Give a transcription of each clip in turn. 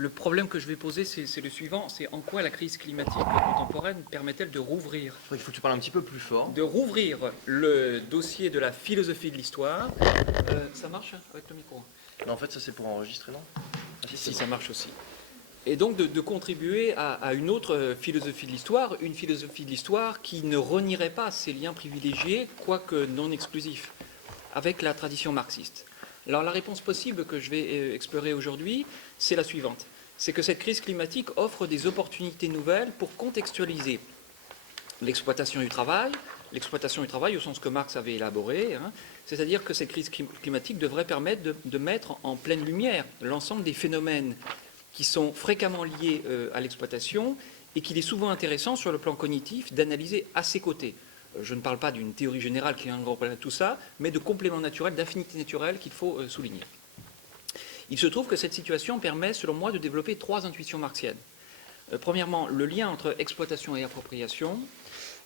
Le problème que je vais poser, c'est le suivant, c'est en quoi la crise climatique contemporaine permet-elle de rouvrir Il faut que tu parles un petit peu plus fort. le dossier de la philosophie de l'histoire. Ça marche avec le micro? Non, en fait, ça c'est pour enregistrer, non? Ah, Si, ça marche aussi. Et donc de contribuer à une autre philosophie de l'histoire, une philosophie de l'histoire qui ne renierait pas ses liens privilégiés, quoique non exclusifs, avec la tradition marxiste. Alors la réponse possible que je vais explorer aujourd'hui, c'est la suivante. C'est que cette crise climatique offre des opportunités nouvelles pour contextualiser l'exploitation du travail au sens que Marx avait élaboré, hein, c'est-à-dire que cette crise climatique devrait permettre de mettre en pleine lumière l'ensemble des phénomènes qui sont fréquemment liés à l'exploitation et qu'il est souvent intéressant sur le plan cognitif d'analyser à ses côtés. Je ne parle pas d'une théorie générale qui englobe tout ça, mais de compléments naturels, d'affinités naturelles qu'il faut souligner. Il se trouve que cette situation permet, selon moi, de développer 3 intuitions marxiennes. Premièrement, le lien entre exploitation et appropriation.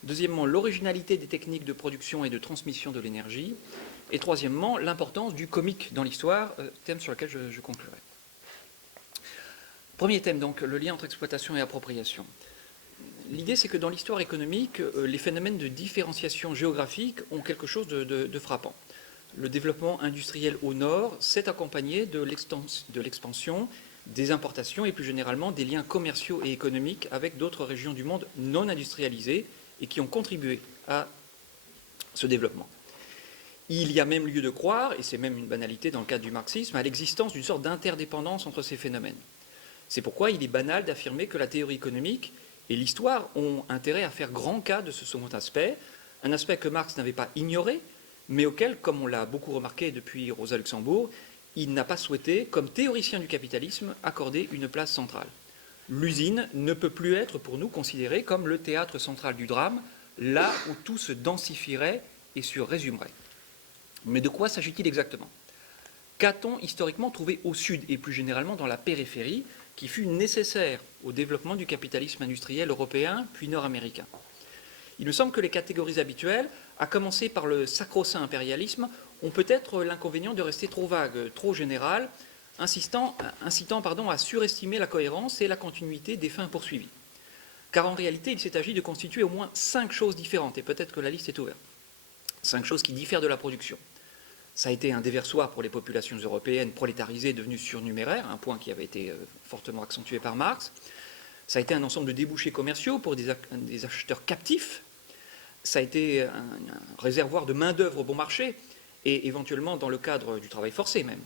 Deuxièmement, l'originalité des techniques de production et de transmission de l'énergie. Et troisièmement, l'importance du comique dans l'histoire, thème sur lequel je conclurai. Premier thème, donc, le lien entre exploitation et appropriation. L'idée, c'est que dans l'histoire économique, les phénomènes de différenciation géographique ont quelque chose de frappant. Le développement industriel au nord s'est accompagné de l'expansion des importations et plus généralement des liens commerciaux et économiques avec d'autres régions du monde non industrialisées et qui ont contribué à ce développement. Il y a même lieu de croire, et c'est même une banalité dans le cadre du marxisme, à l'existence d'une sorte d'interdépendance entre ces phénomènes. C'est pourquoi il est banal d'affirmer que la théorie économique et l'histoire ont intérêt à faire grand cas de ce second aspect, un aspect que Marx n'avait pas ignoré, mais auquel, comme on l'a beaucoup remarqué depuis Rosa Luxembourg, il n'a pas souhaité, comme théoricien du capitalisme, accorder une place centrale. L'usine ne peut plus être pour nous considérée comme le théâtre central du drame, là où tout se densifierait et se résumerait. Mais de quoi s'agit-il exactement? Qu'a-t-on historiquement trouvé au sud et plus généralement dans la périphérie qui fut nécessaire au développement du capitalisme industriel européen puis nord-américain? Il me semble que les catégories habituelles, à commencer par le sacro-saint impérialisme, ont peut-être l'inconvénient de rester trop vagues, trop générales, incitant à surestimer la cohérence et la continuité des fins poursuivies. Car en réalité, il s'est agi de constituer au moins 5 choses différentes, et peut-être que la liste est ouverte. 5 choses qui diffèrent de la production. Ça a été un déversoir pour les populations européennes prolétarisées devenues surnuméraires, un point qui avait été fortement accentué par Marx. Ça a été un ensemble de débouchés commerciaux pour des acheteurs captifs. Ça a été un réservoir de main-d'œuvre bon marché, et éventuellement dans le cadre du travail forcé même.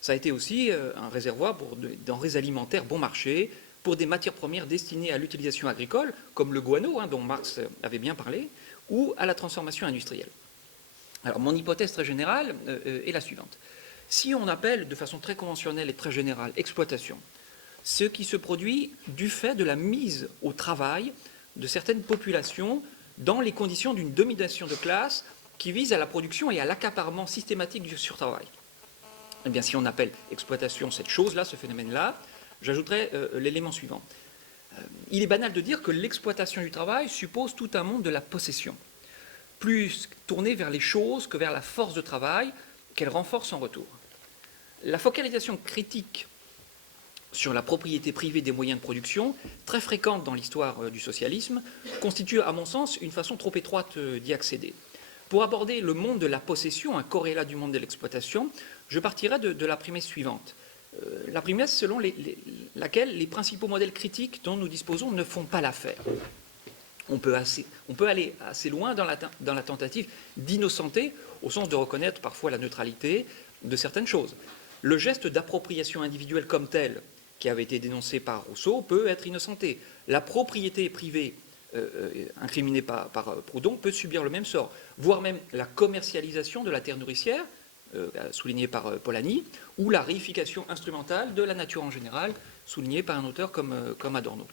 Ça a été aussi un réservoir pour des denrées alimentaires bon marché, pour des matières premières destinées à l'utilisation agricole, comme le guano, dont Marx avait bien parlé, ou à la transformation industrielle. Alors, mon hypothèse très générale est la suivante. Si on appelle de façon très conventionnelle et très générale exploitation, ce qui se produit du fait de la mise au travail de certaines populations dans les conditions d'une domination de classe qui vise à la production et à l'accaparement systématique du surtravail. Eh bien, si on appelle exploitation cette chose-là, ce phénomène-là, j'ajouterais l'élément suivant. Il est banal de dire que l'exploitation du travail suppose tout un monde de la possession, plus tournée vers les choses que vers la force de travail qu'elle renforce en retour. La focalisation critique sur la propriété privée des moyens de production, très fréquente dans l'histoire du socialisme, constitue à mon sens une façon trop étroite d'y accéder. Pour aborder le monde de la possession, un corrélat du monde de l'exploitation, je partirai de la prémisse suivante. La prémisse selon laquelle les principaux modèles critiques dont nous disposons ne font pas l'affaire. On peut aller assez loin dans la tentative d'innocenter, au sens de reconnaître parfois la neutralité de certaines choses. Le geste d'appropriation individuelle comme tel, qui avait été dénoncé par Rousseau, peut être innocenté. La propriété privée incriminée par Proudhon peut subir le même sort, voire même la commercialisation de la terre nourricière, soulignée par Polanyi, ou la réification instrumentale de la nature en général, soulignée par un auteur comme Adorno.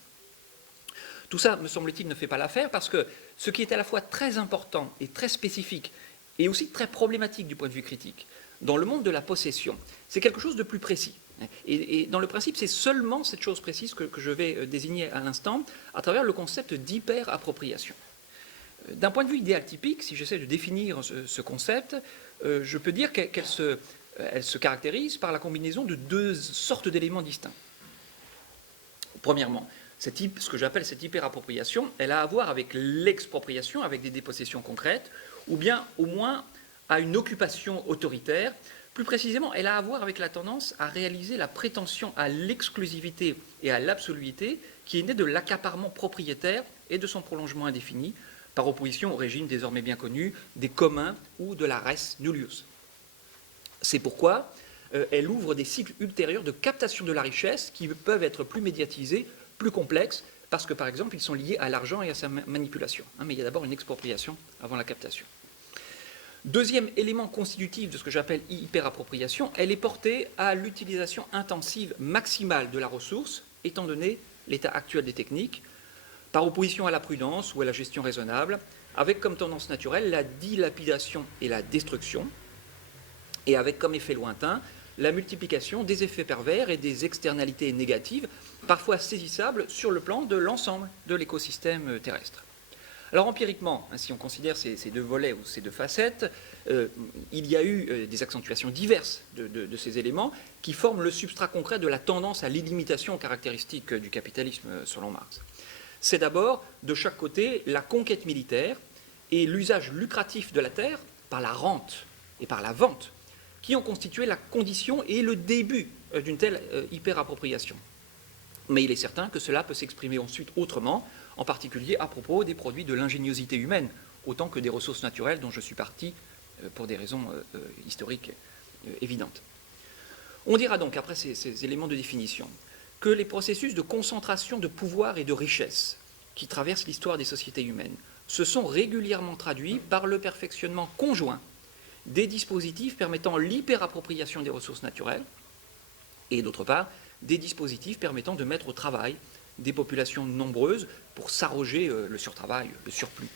Tout ça, me semble-t-il, ne fait pas l'affaire parce que ce qui est à la fois très important et très spécifique et aussi très problématique du point de vue critique dans le monde de la possession, c'est quelque chose de plus précis. Et dans le principe, c'est seulement cette chose précise que je vais désigner à l'instant à travers le concept d'hyper-appropriation. D'un point de vue idéal typique, si j'essaie de définir ce concept, je peux dire qu'elle se caractérise par la combinaison de 2 sortes d'éléments distincts. Premièrement, ce que j'appelle cette hyperappropriation, elle a à voir avec l'expropriation, avec des dépossessions concrètes, ou bien au moins à une occupation autoritaire. Plus précisément, elle a à voir avec la tendance à réaliser la prétention à l'exclusivité et à l'absoluité qui est née de l'accaparement propriétaire et de son prolongement indéfini, par opposition au régime désormais bien connu des communs ou de la res nullius. C'est pourquoi elle ouvre des cycles ultérieurs de captation de la richesse qui peuvent être plus médiatisés, plus complexes, parce que par exemple ils sont liés à l'argent et à sa manipulation. Mais il y a d'abord une expropriation avant la captation. Deuxième élément constitutif de ce que j'appelle hyperappropriation, elle est portée à l'utilisation intensive maximale de la ressource, étant donné l'état actuel des techniques, par opposition à la prudence ou à la gestion raisonnable, avec comme tendance naturelle la dilapidation et la destruction, et avec comme effet lointain la multiplication des effets pervers et des externalités négatives, parfois saisissables sur le plan de l'ensemble de l'écosystème terrestre. Alors empiriquement, si on considère ces deux volets ou ces deux facettes, il y a eu des accentuations diverses de ces éléments qui forment le substrat concret de la tendance à l'illimitation caractéristique du capitalisme selon Marx. C'est d'abord, de chaque côté, la conquête militaire et l'usage lucratif de la terre par la rente et par la vente qui ont constitué la condition et le début d'une telle hyperappropriation. Mais il est certain que cela peut s'exprimer ensuite autrement, en particulier à propos des produits de l'ingéniosité humaine, autant que des ressources naturelles dont je suis parti pour des raisons historiques évidentes. On dira donc, après ces éléments de définition, que les processus de concentration de pouvoir et de richesse qui traversent l'histoire des sociétés humaines se sont régulièrement traduits par le perfectionnement conjoint des dispositifs permettant l'hyperappropriation des ressources naturelles et, d'autre part, des dispositifs permettant de mettre au travail des populations nombreuses pour s'arroger le surtravail, le surplus.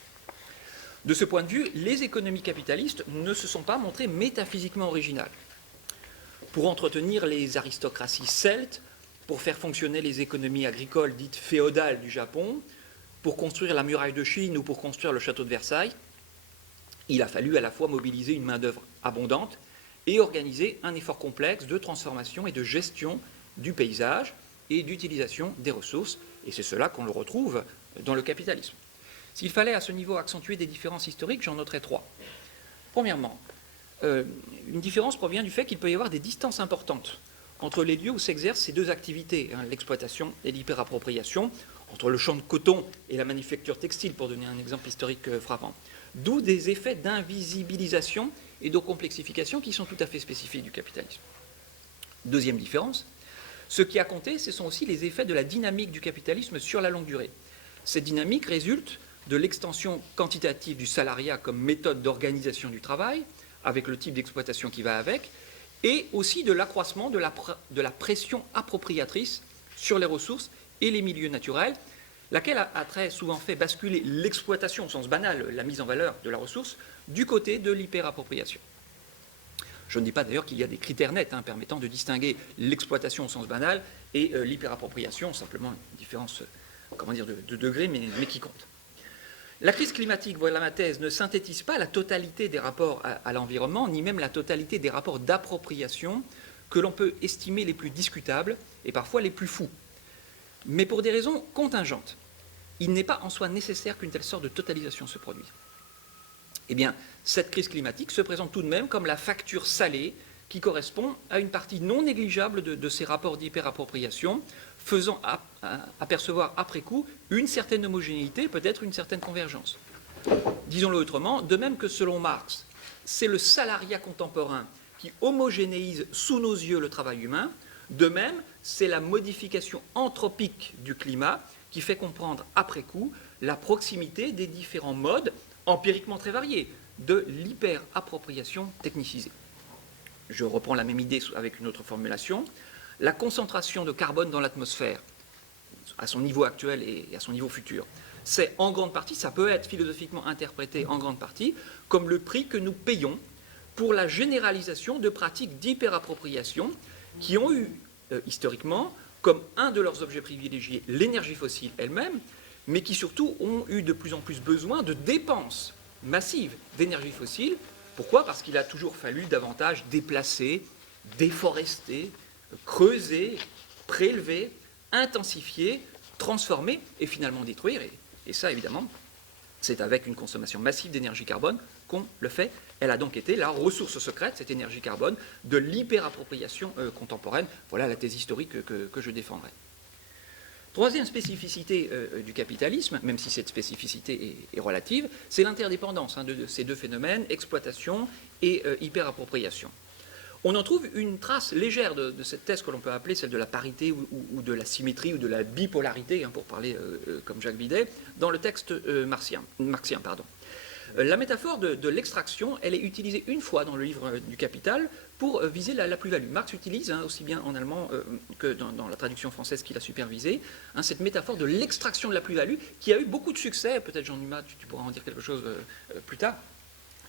De ce point de vue, les économies capitalistes ne se sont pas montrées métaphysiquement originales. Pour entretenir les aristocraties celtes, pour faire fonctionner les économies agricoles dites féodales du Japon, pour construire la muraille de Chine ou pour construire le château de Versailles, il a fallu à la fois mobiliser une main-d'œuvre abondante et organiser un effort complexe de transformation et de gestion du paysage et d'utilisation des ressources, et c'est cela qu'on le retrouve dans le capitalisme. S'il fallait à ce niveau accentuer des différences historiques, j'en noterai trois. Premièrement, une différence provient du fait qu'il peut y avoir des distances importantes entre les lieux où s'exercent ces deux activités, l'exploitation et l'hyperappropriation, entre le champ de coton et la manufacture textile, pour donner un exemple historique frappant. D'où des effets d'invisibilisation et de complexification qui sont tout à fait spécifiques du capitalisme. Deuxième différence, ce qui a compté, ce sont aussi les effets de la dynamique du capitalisme sur la longue durée. Cette dynamique résulte de l'extension quantitative du salariat comme méthode d'organisation du travail, avec le type d'exploitation qui va avec, et aussi de l'accroissement de la pression appropriatrice sur les ressources et les milieux naturels, laquelle a très souvent fait basculer l'exploitation au sens banal, la mise en valeur de la ressource, du côté de l'hyperappropriation. Je ne dis pas d'ailleurs qu'il y a des critères nets permettant de distinguer l'exploitation au sens banal et l'hyperappropriation, simplement une différence de degré, mais qui compte. La crise climatique, voilà ma thèse, ne synthétise pas la totalité des rapports à l'environnement, ni même la totalité des rapports d'appropriation que l'on peut estimer les plus discutables et parfois les plus fous. Mais pour des raisons contingentes, il n'est pas en soi nécessaire qu'une telle sorte de totalisation se produise. Eh bien, cette crise climatique se présente tout de même comme la facture salée qui correspond à une partie non négligeable de ces rapports d'hyperappropriation, faisant apercevoir après coup une certaine homogénéité, peut-être une certaine convergence. Disons-le autrement, de même que selon Marx, c'est le salariat contemporain qui homogénéise sous nos yeux le travail humain, de même, c'est la modification anthropique du climat qui fait comprendre après coup la proximité des différents modes, empiriquement très variés, de l'hyperappropriation technicisée. Je reprends la même idée avec une autre formulation. La concentration de carbone dans l'atmosphère, à son niveau actuel et à son niveau futur, c'est en grande partie, ça peut être philosophiquement interprété en grande partie, comme le prix que nous payons pour la généralisation de pratiques d'hyperappropriation qui ont eu historiquement comme un de leurs objets privilégiés l'énergie fossile elle-même, mais qui surtout ont eu de plus en plus besoin de dépenses massives d'énergie fossile. Pourquoi ? Parce qu'il a toujours fallu davantage déplacer, déforester, creuser, prélever, intensifier, transformer et finalement détruire. Et ça, évidemment, c'est avec une consommation massive d'énergie carbone qu'on le fait. Elle a donc été la ressource secrète, cette énergie carbone, de l'hyperappropriation contemporaine. Voilà la thèse historique que je défendrai. Troisième spécificité du capitalisme, même si cette spécificité est relative, c'est l'interdépendance de ces deux phénomènes, exploitation et hyperappropriation. On en trouve une trace légère de cette thèse que l'on peut appeler celle de la parité ou de la symétrie ou de la bipolarité, pour parler comme Jacques Bidet, dans le texte marxien. La métaphore de l'extraction, elle est utilisée une fois dans le livre du Capital pour viser la plus-value. Marx utilise, aussi bien en allemand que dans la traduction française qu'il a supervisée, cette métaphore de l'extraction de la plus-value qui a eu beaucoup de succès, peut-être Jean Numa, tu pourras en dire quelque chose plus tard,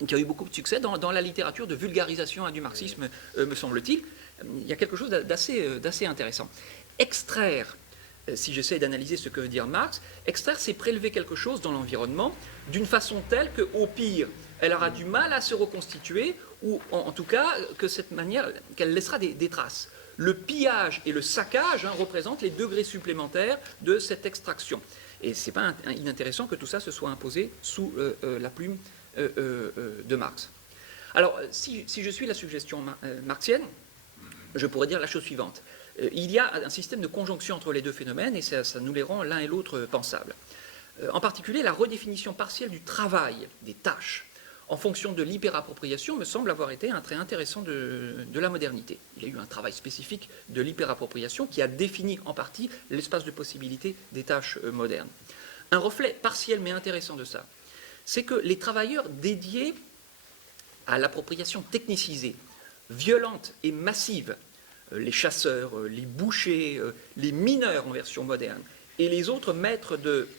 qui a eu beaucoup de succès dans la littérature de vulgarisation du marxisme, me semble-t-il. Il y a quelque chose d'assez intéressant. Extraire, si j'essaie d'analyser ce que veut dire Marx, extraire, c'est prélever quelque chose dans l'environnement d'une façon telle qu'au pire, elle aura du mal à se reconstituer, ou en tout cas, que cette manière, qu'elle laissera des traces. Le pillage et le saccage représentent les degrés supplémentaires de cette extraction. Et ce n'est pas inintéressant que tout ça se soit imposé sous la plume de Marx. Alors, si je suis la suggestion marxienne, je pourrais dire la chose suivante. Il y a un système de conjonction entre les deux phénomènes et ça nous les rend l'un et l'autre pensables. En particulier, la redéfinition partielle du travail, des tâches, en fonction de l'hyperappropriation, me semble avoir été un trait intéressant de la modernité. Il y a eu un travail spécifique de l'hyperappropriation qui a défini en partie l'espace de possibilité des tâches modernes. Un reflet partiel mais intéressant de ça, c'est que les travailleurs dédiés à l'appropriation technicisée, violente et massive, les chasseurs, les bouchers, les mineurs en version moderne, et les autres maîtres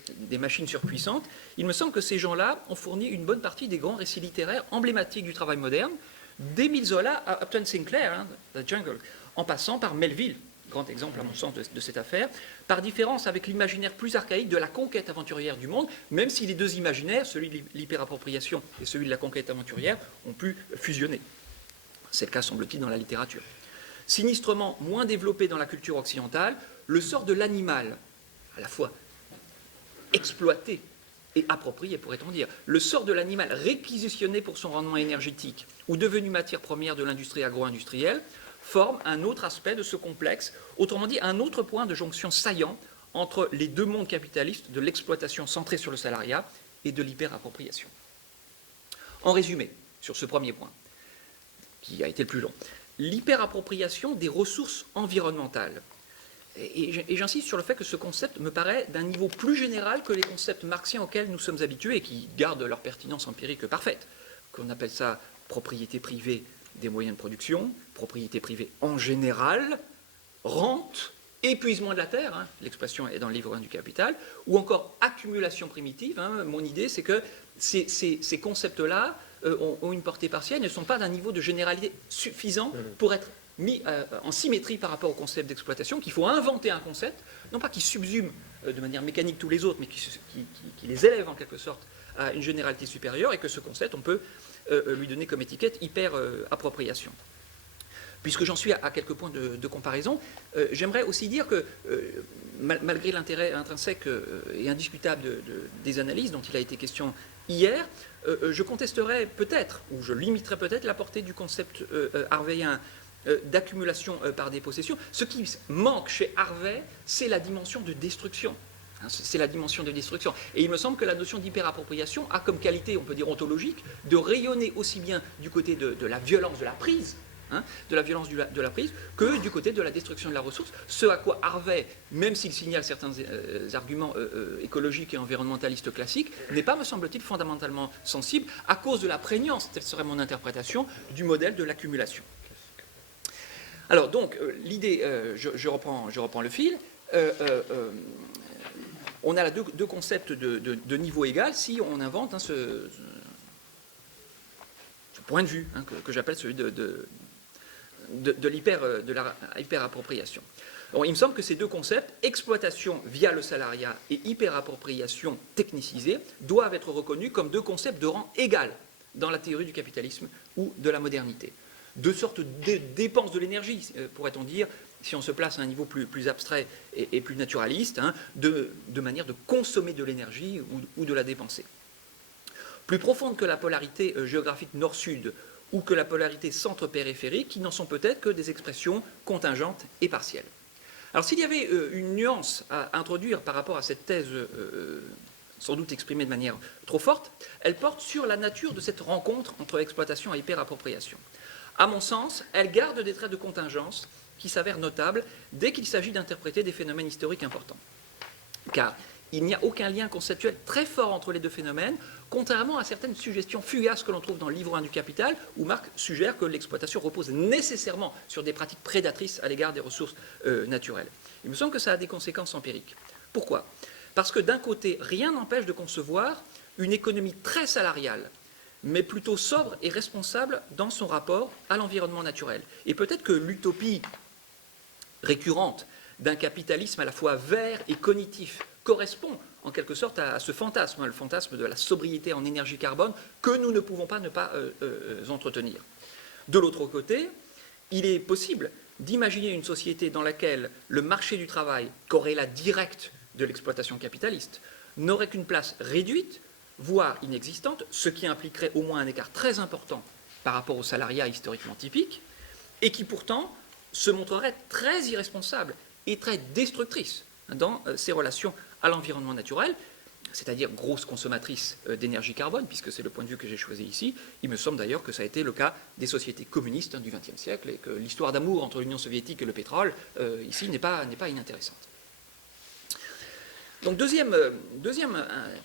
des machines surpuissantes, il me semble que ces gens-là ont fourni une bonne partie des grands récits littéraires emblématiques du travail moderne, d'Émile Zola à Upton Sinclair, The Jungle, en passant par Melville, grand exemple à mon sens de cette affaire, par différence avec l'imaginaire plus archaïque de la conquête aventurière du monde, même si les deux imaginaires, celui de l'hyperappropriation et celui de la conquête aventurière, ont pu fusionner. C'est le cas, semble-t-il, dans la littérature. Sinistrement moins développé dans la culture occidentale, le sort de l'animal, à la fois exploité et approprié, pourrait-on dire, le sort de l'animal réquisitionné pour son rendement énergétique ou devenu matière première de l'industrie agro-industrielle, forme un autre aspect de ce complexe, autrement dit un autre point de jonction saillant entre les deux mondes capitalistes de l'exploitation centrée sur le salariat et de l'hyperappropriation. En résumé, sur ce premier point, qui a été le plus long, l'hyperappropriation des ressources environnementales. Et j'insiste sur le fait que ce concept me paraît d'un niveau plus général que les concepts marxiens auxquels nous sommes habitués et qui gardent leur pertinence empirique parfaite, qu'on appelle ça propriété privée des moyens de production, propriété privée en général, rente, épuisement de la terre, l'expression est dans le livre 1 du Capital, ou encore accumulation primitive. Mon idée, c'est que ces concepts-là ont une portée partielle, ne sont pas d'un niveau de généralité suffisant pour être mis en symétrie par rapport au concept d'exploitation, qu'il faut inventer un concept, non pas qui subsume de manière mécanique tous les autres, mais qui les élève en quelque sorte à une généralité supérieure, et que ce concept, on peut lui donner comme étiquette hyper-appropriation. Puisque j'en suis à quelques points de comparaison, j'aimerais aussi dire que, malgré l'intérêt intrinsèque et indiscutable des analyses dont il a été question hier, je contesterais peut-être, ou je limiterais peut-être la portée du concept harveyien d'accumulation par dépossession. Ce qui manque chez Harvey, c'est la dimension de destruction. C'est la dimension de destruction. Et il me semble que la notion d'hyperappropriation a comme qualité, on peut dire ontologique, de rayonner aussi bien du côté de la violence de la prise, de la violence de la prise, que du côté de la destruction de la ressource, ce à quoi Harvey, même s'il signale certains arguments écologiques et environnementalistes classiques, n'est pas, me semble-t-il, fondamentalement sensible à cause de la prégnance, telle serait mon interprétation, du modèle de l'accumulation. Alors donc, l'idée, je reprends le fil, on a là deux concepts de niveau égal si on invente ce point de vue que j'appelle celui de la hyperappropriation. Bon, il me semble que ces deux concepts, exploitation via le salariat et hyperappropriation technicisée, doivent être reconnus comme deux concepts de rang égal dans la théorie du capitalisme ou de la modernité. de sortes de dépenses de l'énergie, pourrait-on dire, si on se place à un niveau plus abstrait et plus naturaliste, hein, de manière de consommer de l'énergie ou de la dépenser. Plus profonde que la polarité géographique nord-sud ou que la polarité centre-périphérique, qui n'en sont peut-être que des expressions contingentes et partielles. Alors s'il y avait une nuance à introduire par rapport à cette thèse sans doute exprimée de manière trop forte, elle porte sur la nature de cette rencontre entre exploitation et hyperappropriation. À mon sens, elle garde des traits de contingence qui s'avèrent notables dès qu'il s'agit d'interpréter des phénomènes historiques importants. Car il n'y a aucun lien conceptuel très fort entre les deux phénomènes, contrairement à certaines suggestions fugaces que l'on trouve dans le livre 1 du Capital, où Marx suggère que l'exploitation repose nécessairement sur des pratiques prédatrices à l'égard des ressources naturelles. Il me semble que ça a des conséquences empiriques. Pourquoi ? Parce que d'un côté, rien n'empêche de concevoir une économie très salariale, mais plutôt sobre et responsable dans son rapport à l'environnement naturel. Et peut-être que l'utopie récurrente d'un capitalisme à la fois vert et cognitif correspond en quelque sorte à ce fantasme, le fantasme de la sobriété en énergie carbone que nous ne pouvons pas ne pas entretenir. De l'autre côté, il est possible d'imaginer une société dans laquelle le marché du travail, corrélat direct de l'exploitation capitaliste, n'aurait qu'une place réduite, voire inexistante, ce qui impliquerait au moins un écart très important par rapport au salariat historiquement typique, et qui pourtant se montrerait très irresponsable et très destructrice dans ses relations à l'environnement naturel, c'est-à-dire grosse consommatrice d'énergie carbone, puisque c'est le point de vue que j'ai choisi ici. Il me semble d'ailleurs que ça a été le cas des sociétés communistes du XXe siècle, et que l'histoire d'amour entre l'Union soviétique et le pétrole, ici, n'est pas inintéressante. Donc deuxième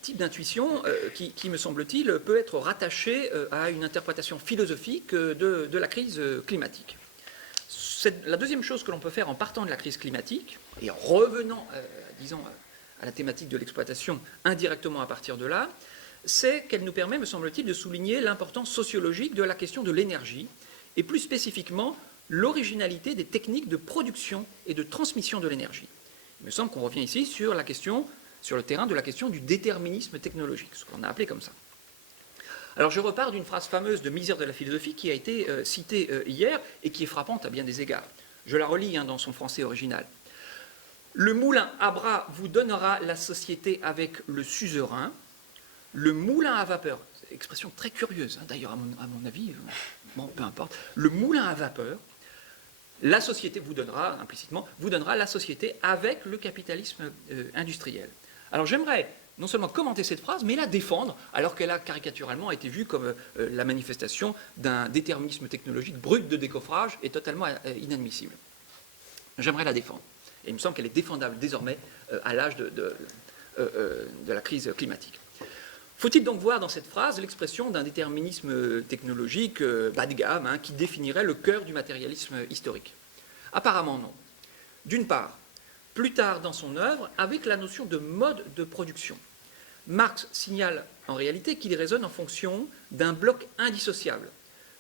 type d'intuition qui, me semble-t-il, peut être rattaché à une interprétation philosophique de la crise climatique. La deuxième chose que l'on peut faire en partant de la crise climatique, et en revenant, disons, à la thématique de l'exploitation indirectement à partir de là, c'est qu'elle nous permet, me semble-t-il, de souligner l'importance sociologique de la question de l'énergie, et plus spécifiquement l'originalité des techniques de production et de transmission de l'énergie. Il me semble qu'on revient ici sur le terrain de la question du déterminisme technologique, ce qu'on a appelé comme ça. Alors je repars d'une phrase fameuse de Misère de la philosophie qui a été citée hier et qui est frappante à bien des égards. Je la relis dans son français original. Le moulin à bras vous donnera la société avec le suzerain. Le moulin à vapeur, expression très curieuse, d'ailleurs à mon avis, bon, peu importe. Le moulin à vapeur, la société vous donnera, implicitement, vous donnera la société avec le capitalisme industriel. Alors j'aimerais non seulement commenter cette phrase, mais la défendre, alors qu'elle a caricaturalement été vue comme la manifestation d'un déterminisme technologique brut de décoffrage et totalement inadmissible. J'aimerais la défendre. Et il me semble qu'elle est défendable désormais à l'âge de la crise climatique. Faut-il donc voir dans cette phrase l'expression d'un déterminisme technologique bas de gamme qui définirait le cœur du matérialisme historique? Apparemment non. D'une part, plus tard dans son œuvre, avec la notion de mode de production, Marx signale en réalité qu'il résonne en fonction d'un bloc indissociable,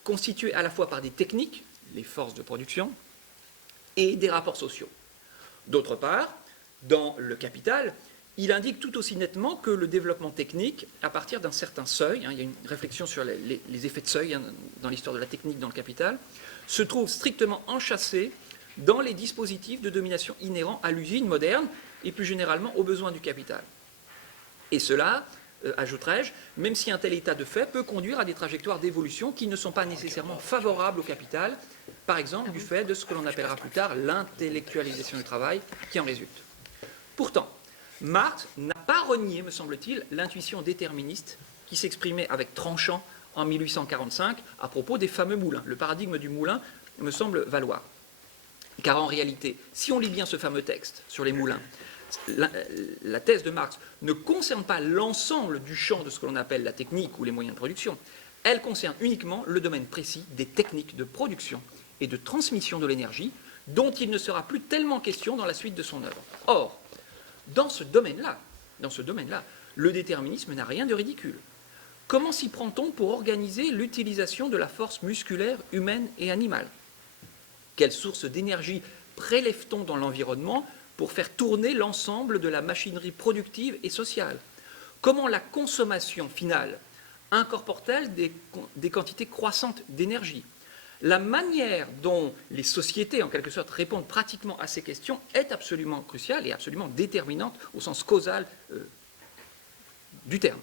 constitué à la fois par des techniques, les forces de production, et des rapports sociaux. D'autre part, dans Le Capital, il indique tout aussi nettement que le développement technique, à partir d'un certain seuil, il y a une réflexion sur les effets de seuil dans l'histoire de la technique dans Le Capital, se trouve strictement enchâssé dans les dispositifs de domination inhérents à l'usine moderne et plus généralement aux besoins du capital. Et cela, ajouterai-je, même si un tel état de fait peut conduire à des trajectoires d'évolution qui ne sont pas nécessairement favorables au capital, par exemple du fait de ce que l'on appellera plus tard l'intellectualisation du travail qui en résulte. Pourtant, Marx n'a pas renié, me semble-t-il, l'intuition déterministe qui s'exprimait avec tranchant en 1845 à propos des fameux moulins. Le paradigme du moulin me semble valoir. Car en réalité, si on lit bien ce fameux texte sur les moulins, la thèse de Marx ne concerne pas l'ensemble du champ de ce que l'on appelle la technique ou les moyens de production. Elle concerne uniquement le domaine précis des techniques de production et de transmission de l'énergie, dont il ne sera plus tellement question dans la suite de son œuvre. Or, dans ce domaine-là, le déterminisme n'a rien de ridicule. Comment s'y prend-on pour organiser l'utilisation de la force musculaire humaine et animale? Quelle source d'énergie prélève-t-on dans l'environnement pour faire tourner l'ensemble de la machinerie productive et sociale? Comment la consommation finale incorpore-t-elle des quantités croissantes d'énergie? La manière dont les sociétés, en quelque sorte, répondent pratiquement à ces questions est absolument cruciale et absolument déterminante au sens causal du terme.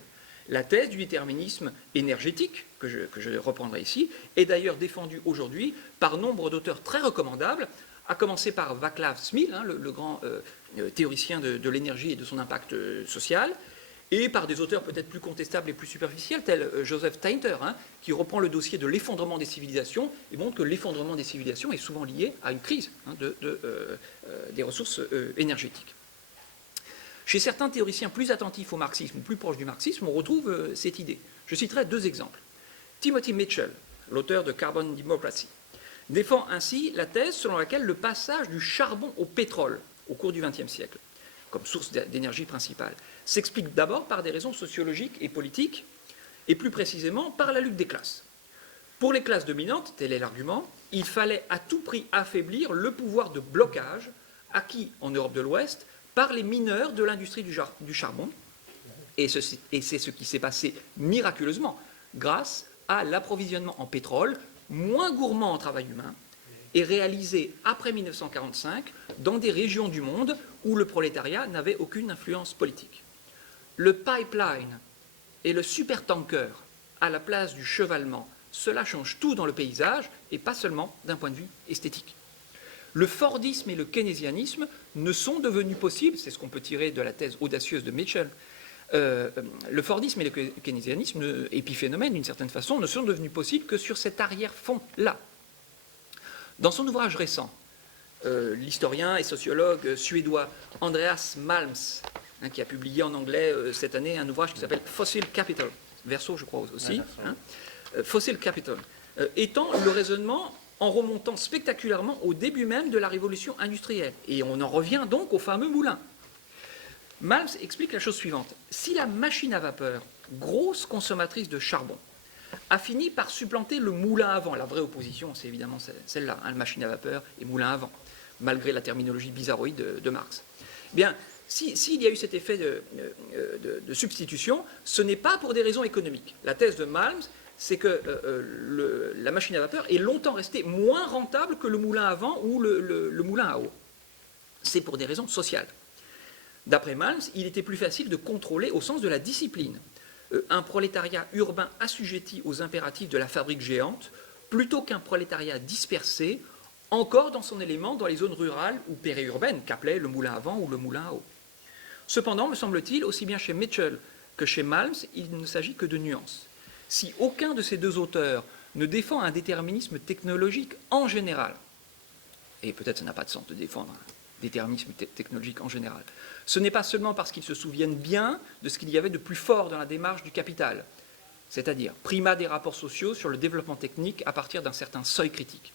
La thèse du déterminisme énergétique, que je reprendrai ici, est d'ailleurs défendue aujourd'hui par nombre d'auteurs très recommandables, à commencer par Václav Smil, le grand théoricien de l'énergie et de son impact social, et par des auteurs peut-être plus contestables et plus superficiels, tels Joseph Tainter, qui reprend le dossier de l'effondrement des civilisations et montre que l'effondrement des civilisations est souvent lié à une crise des ressources énergétiques. Chez certains théoriciens plus attentifs au marxisme ou plus proches du marxisme, on retrouve cette idée. Je citerai deux exemples. Timothy Mitchell, l'auteur de Carbon Democracy, défend ainsi la thèse selon laquelle le passage du charbon au pétrole au cours du XXe siècle, comme source d'énergie principale, s'explique d'abord par des raisons sociologiques et politiques, et plus précisément par la lutte des classes. Pour les classes dominantes, tel est l'argument, il fallait à tout prix affaiblir le pouvoir de blocage acquis en Europe de l'Ouest par les mineurs de l'industrie du charbon, et c'est ce qui s'est passé miraculeusement grâce à l'approvisionnement en pétrole moins gourmand en travail humain et réalisé après 1945 dans des régions du monde où le prolétariat n'avait aucune influence politique. Le pipeline et le supertanker à la place du chevalement, cela change tout dans le paysage et pas seulement d'un point de vue esthétique. Le fordisme et le keynésianisme ne sont devenus possibles, c'est ce qu'on peut tirer de la thèse audacieuse de Mitchell, le fordisme et le keynésianisme, épiphénomène d'une certaine façon, ne sont devenus possibles que sur cet arrière-fond-là. Dans son ouvrage récent, l'historien et sociologue suédois Andreas Malms, qui a publié en anglais cette année un ouvrage qui s'appelle Fossil Capital, Verso je crois aussi, Fossil Capital, étend le raisonnement en remontant spectaculairement au début même de la révolution industrielle. Et on en revient donc au fameux moulin. Malms explique la chose suivante. Si la machine à vapeur, grosse consommatrice de charbon, a fini par supplanter le moulin à vent, la vraie opposition, c'est évidemment celle-là, la machine à vapeur et moulin à vent, malgré la terminologie bizarroïde de Marx. Eh bien, s'il y a eu cet effet de substitution, ce n'est pas pour des raisons économiques. La thèse de Malms, c'est que la machine à vapeur est longtemps restée moins rentable que le moulin à vent ou le moulin à eau. C'est pour des raisons sociales. D'après Malms, il était plus facile de contrôler au sens de la discipline un prolétariat urbain assujetti aux impératifs de la fabrique géante plutôt qu'un prolétariat dispersé, encore dans son élément dans les zones rurales ou périurbaines qu'appelait le moulin à vent ou le moulin à eau. Cependant, me semble-t-il, aussi bien chez Mitchell que chez Malms, il ne s'agit que de nuances. Si aucun de ces deux auteurs ne défend un déterminisme technologique en général, et peut-être ça n'a pas de sens de défendre un déterminisme technologique en général, ce n'est pas seulement parce qu'ils se souviennent bien de ce qu'il y avait de plus fort dans la démarche du capital, c'est-à-dire primat des rapports sociaux sur le développement technique à partir d'un certain seuil critique.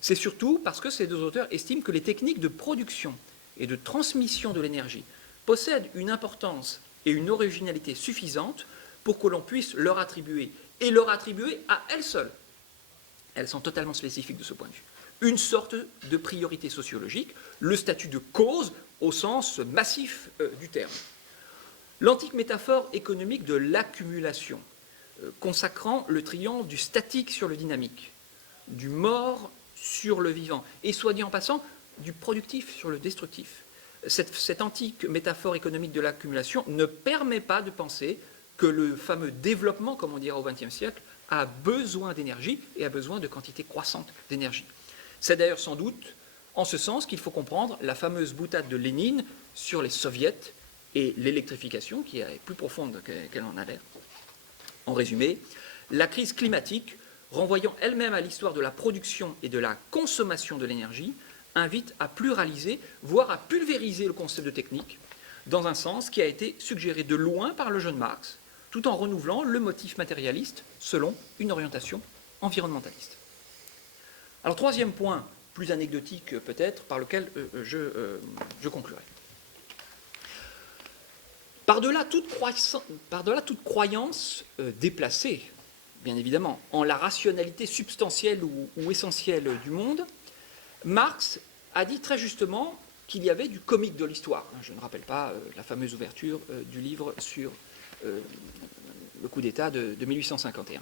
C'est surtout parce que ces deux auteurs estiment que les techniques de production et de transmission de l'énergie possèdent une importance et une originalité suffisantes pour que l'on puisse leur attribuer, et leur attribuer à elles seules, elles sont totalement spécifiques de ce point de vue, une sorte de priorité sociologique, le statut de cause au sens massif du terme. L'antique métaphore économique de l'accumulation, consacrant le triomphe du statique sur le dynamique, du mort sur le vivant, et soit dit en passant, du productif sur le destructif. Cette antique métaphore économique de l'accumulation ne permet pas de penser que le fameux développement, comme on dira au XXe siècle, a besoin d'énergie et a besoin de quantités croissantes d'énergie. C'est d'ailleurs sans doute en ce sens qu'il faut comprendre la fameuse boutade de Lénine sur les soviets et l'électrification, qui est plus profonde qu'elle en a l'air. En résumé, la crise climatique, renvoyant elle-même à l'histoire de la production et de la consommation de l'énergie, invite à pluraliser, voire à pulvériser le concept de technique, dans un sens qui a été suggéré de loin par le jeune Marx, tout en renouvelant le motif matérialiste selon une orientation environnementaliste. Alors, troisième point, plus anecdotique peut-être, par lequel je conclurai. Par-delà toute croyance déplacée, bien évidemment, en la rationalité substantielle ou essentielle du monde, Marx a dit très justement qu'il y avait du comique de l'histoire. Je ne rappelle pas la fameuse ouverture du livre sur le coup d'État de 1851.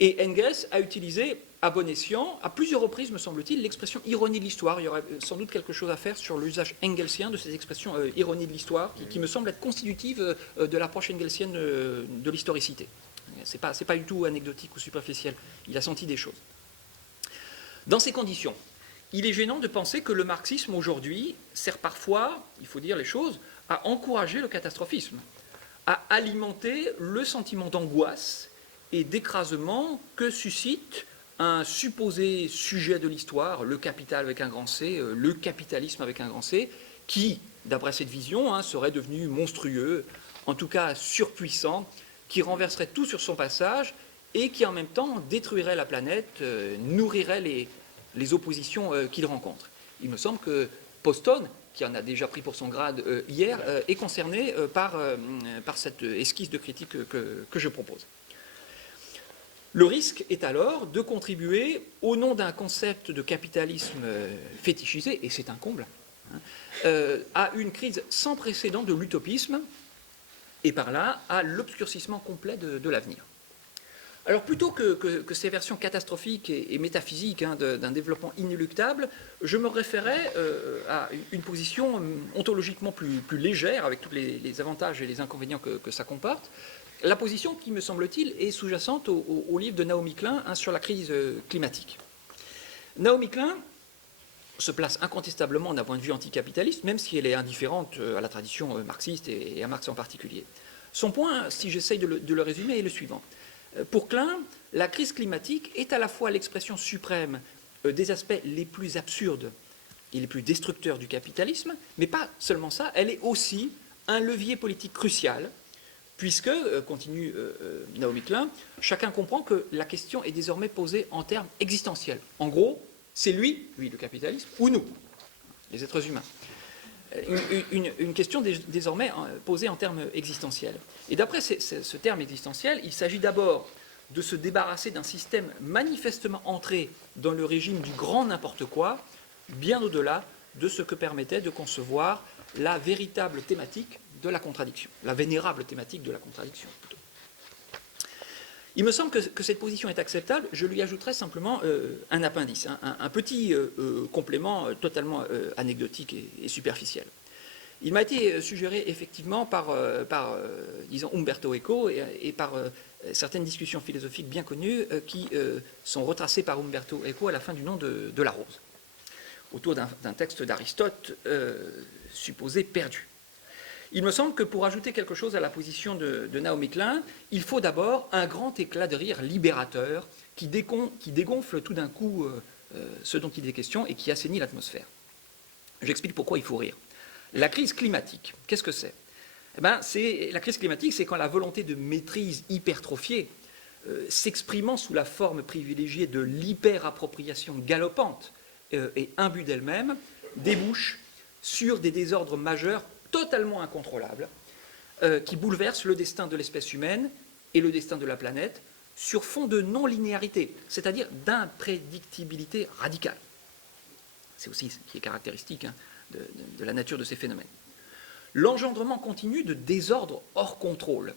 Et Engels a utilisé à bon escient, à plusieurs reprises, me semble-t-il, l'expression ironie de l'histoire. Il y aurait sans doute quelque chose à faire sur l'usage engelsien de ces expressions ironie de l'histoire, qui me semble être constitutive de l'approche engelsienne de l'historicité. C'est pas du tout anecdotique ou superficiel. Il a senti des choses. Dans ces conditions, il est gênant de penser que le marxisme aujourd'hui sert parfois, il faut dire les choses, à encourager le catastrophisme, à alimenter le sentiment d'angoisse et d'écrasement que suscite un supposé sujet de l'histoire, le capital avec un grand C, le capitalisme avec un grand C, qui, d'après cette vision, serait devenu monstrueux, en tout cas surpuissant, qui renverserait tout sur son passage et qui en même temps détruirait la planète, nourrirait les oppositions qu'il rencontre. Il me semble que Poston, qui en a déjà pris pour son grade hier, est concerné par cette esquisse de critique que je propose. Le risque est alors de contribuer, au nom d'un concept de capitalisme fétichisé, et c'est un comble, à une crise sans précédent de l'utopisme, et par là à l'obscurcissement complet de l'avenir. Alors plutôt que ces versions catastrophiques et métaphysiques d'un développement inéluctable, je me référais à une position ontologiquement plus légère, avec tous les avantages et les inconvénients que ça comporte, la position qui, me semble-t-il, est sous-jacente au livre de Naomi Klein sur la crise climatique. Naomi Klein se place incontestablement d'un point de vue anticapitaliste, même si elle est indifférente à la tradition marxiste et à Marx en particulier. Son point, si j'essaye de le résumer, est le suivant. Pour Klein, la crise climatique est à la fois l'expression suprême des aspects les plus absurdes et les plus destructeurs du capitalisme, mais pas seulement ça, elle est aussi un levier politique crucial, puisque, continue Naomi Klein, chacun comprend que la question est désormais posée en termes existentiels. En gros, c'est lui, le capitalisme, ou nous, les êtres humains. Une question désormais posée en termes existentiels. Et d'après ce terme existentiel, il s'agit d'abord de se débarrasser d'un système manifestement entré dans le régime du grand n'importe quoi, bien au-delà de ce que permettait de concevoir la véritable thématique de la contradiction, la vénérable thématique de la contradiction, plutôt. Il me semble que cette position est acceptable. Je lui ajouterai simplement un appendice, un petit complément totalement anecdotique et superficiel. Il m'a été suggéré effectivement par disons, Umberto Eco et par certaines discussions philosophiques bien connues qui sont retracées par Umberto Eco à la fin du nom de la rose, autour d'un texte d'Aristote supposé perdu. Il me semble que pour ajouter quelque chose à la position de Naomi Klein, il faut d'abord un grand éclat de rire libérateur qui dégonfle tout d'un coup ce dont il est question et qui assainit l'atmosphère. J'explique pourquoi il faut rire. La crise climatique, qu'est-ce que c'est ? La crise climatique, c'est quand la volonté de maîtrise hypertrophiée, s'exprimant sous la forme privilégiée de l'hyper-appropriation galopante et imbue d'elle-même, débouche sur des désordres majeurs totalement incontrôlables, qui bouleversent le destin de l'espèce humaine et le destin de la planète sur fond de non-linéarité, c'est-à-dire d'imprédictibilité radicale. C'est aussi ce qui est caractéristique de la nature de ces phénomènes. L'engendrement continu de désordres hors contrôle,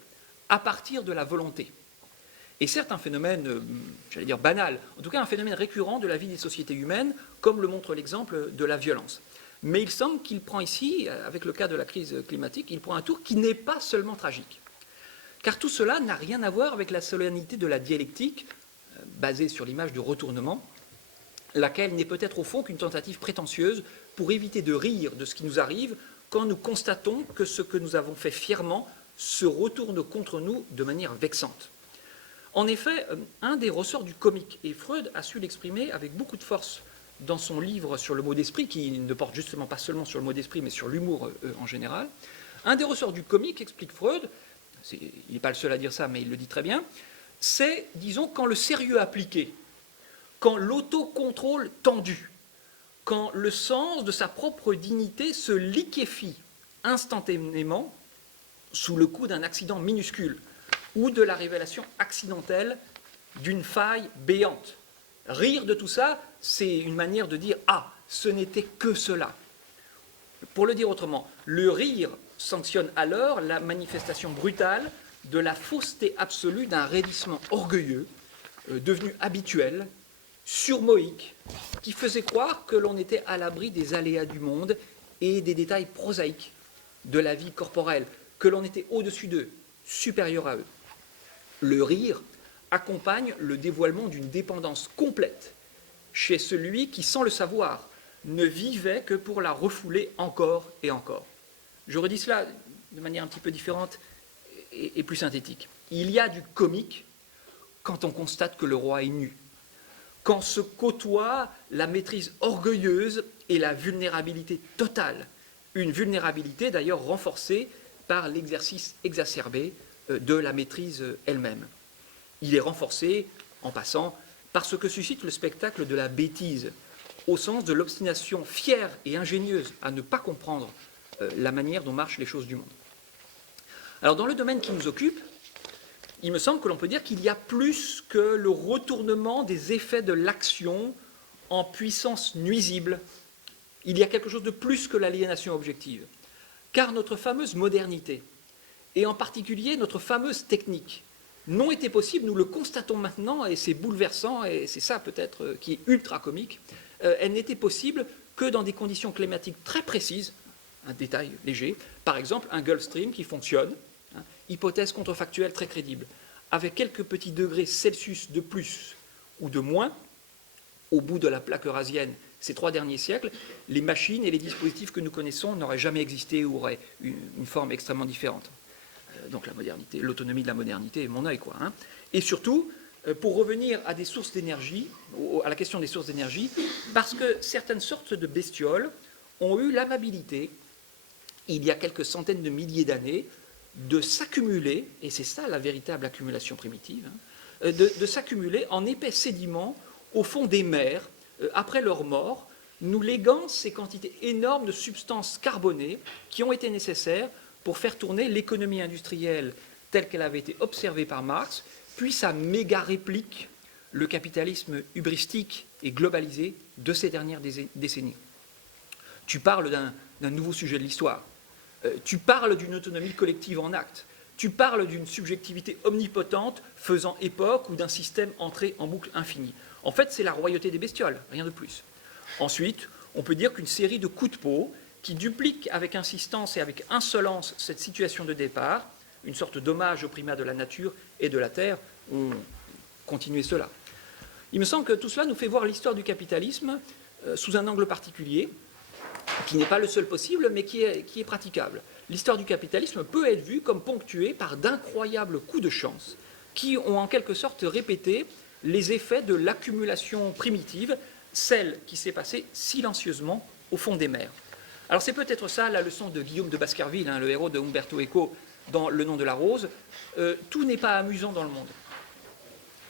à partir de la volonté. Et certes un phénomène, j'allais dire banal, en tout cas un phénomène récurrent de la vie des sociétés humaines, comme le montre l'exemple de la violence. Mais il semble qu'il prend ici, avec le cas de la crise climatique, il prend un tour qui n'est pas seulement tragique. Car tout cela n'a rien à voir avec la solennité de la dialectique, basée sur l'image du retournement, laquelle n'est peut-être au fond qu'une tentative prétentieuse pour éviter de rire de ce qui nous arrive quand nous constatons que ce que nous avons fait fièrement se retourne contre nous de manière vexante. En effet, un des ressorts du comique, et Freud a su l'exprimer avec beaucoup de force dans son livre sur le mot d'esprit, qui ne porte justement pas seulement sur le mot d'esprit, mais sur l'humour en général, un des ressorts du comique, explique Freud, il n'est pas le seul à dire ça, mais il le dit très bien, c'est, disons, quand le sérieux appliqué, quand l'autocontrôle tendu, quand le sens de sa propre dignité se liquéfie instantanément sous le coup d'un accident minuscule ou de la révélation accidentelle d'une faille béante. Rire de tout ça, c'est une manière de dire « Ah, ce n'était que cela ». Pour le dire autrement, le rire sanctionne alors la manifestation brutale de la fausseté absolue d'un raidissement orgueilleux, devenu habituel surmoïque, qui faisait croire que l'on était à l'abri des aléas du monde et des détails prosaïques de la vie corporelle, que l'on était au-dessus d'eux, supérieur à eux. Le rire accompagne le dévoilement d'une dépendance complète chez celui qui, sans le savoir, ne vivait que pour la refouler encore et encore. Je redis cela de manière un petit peu différente et plus synthétique. Il y a du comique quand on constate que le roi est nu, quand se côtoient la maîtrise orgueilleuse et la vulnérabilité totale, une vulnérabilité d'ailleurs renforcée par l'exercice exacerbé de la maîtrise elle-même. Il est renforcé, en passant, par ce que suscite le spectacle de la bêtise, au sens de l'obstination fière et ingénieuse à ne pas comprendre la manière dont marchent les choses du monde. Alors, dans le domaine qui nous occupe, il me semble que l'on peut dire qu'il y a plus que le retournement des effets de l'action en puissance nuisible. Il y a quelque chose de plus que l'aliénation objective. Car notre fameuse modernité, et en particulier notre fameuse technique, n'ont été possibles, nous le constatons maintenant, et c'est bouleversant, et c'est ça peut-être qui est ultra comique, elles n'étaient possibles que dans des conditions climatiques très précises, un détail léger, par exemple un Gulf Stream qui fonctionne, hypothèse contrefactuelle très crédible, avec quelques petits degrés Celsius de plus ou de moins, au bout de la plaque eurasienne, ces 3 derniers siècles, les machines et les dispositifs que nous connaissons n'auraient jamais existé ou auraient une forme extrêmement différente. Donc la modernité, l'autonomie de la modernité est mon œil, quoi. Et surtout, pour revenir à des sources d'énergie, à la question des sources d'énergie, parce que certaines sortes de bestioles ont eu l'amabilité, il y a quelques centaines de milliers d'années, de s'accumuler, et c'est ça la véritable accumulation primitive, de s'accumuler en épais sédiments au fond des mers, après leur mort, nous léguant ces quantités énormes de substances carbonées qui ont été nécessaires pour faire tourner l'économie industrielle telle qu'elle avait été observée par Marx, puis sa méga-réplique, le capitalisme hubristique et globalisé de ces dernières décennies. Tu parles d'un nouveau sujet de l'histoire. Tu parles d'une autonomie collective en acte. Tu parles d'une subjectivité omnipotente faisant époque ou d'un système entré en boucle infinie. En fait, c'est la royauté des bestioles, rien de plus. Ensuite, on peut dire qu'une série de coups de peau qui dupliquent avec insistance et avec insolence cette situation de départ, une sorte d'hommage au primat de la nature et de la terre, ont continué cela. Il me semble que tout cela nous fait voir l'histoire du capitalisme sous un angle particulier, qui n'est pas le seul possible, mais qui est praticable. L'histoire du capitalisme peut être vue comme ponctuée par d'incroyables coups de chance qui ont en quelque sorte répété les effets de l'accumulation primitive, celle qui s'est passée silencieusement au fond des mers. Alors c'est peut-être ça la leçon de Guillaume de Baskerville, le héros de Umberto Eco dans Le nom de la rose. Tout n'est pas amusant dans le monde.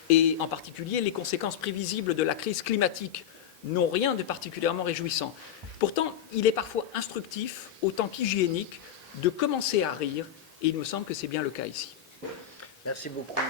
Et en particulier, les conséquences prévisibles de la crise climatique n'ont rien de particulièrement réjouissant. Pourtant, il est parfois instructif, autant qu'hygiénique, de commencer à rire, et il me semble que c'est bien le cas ici. Merci beaucoup, M.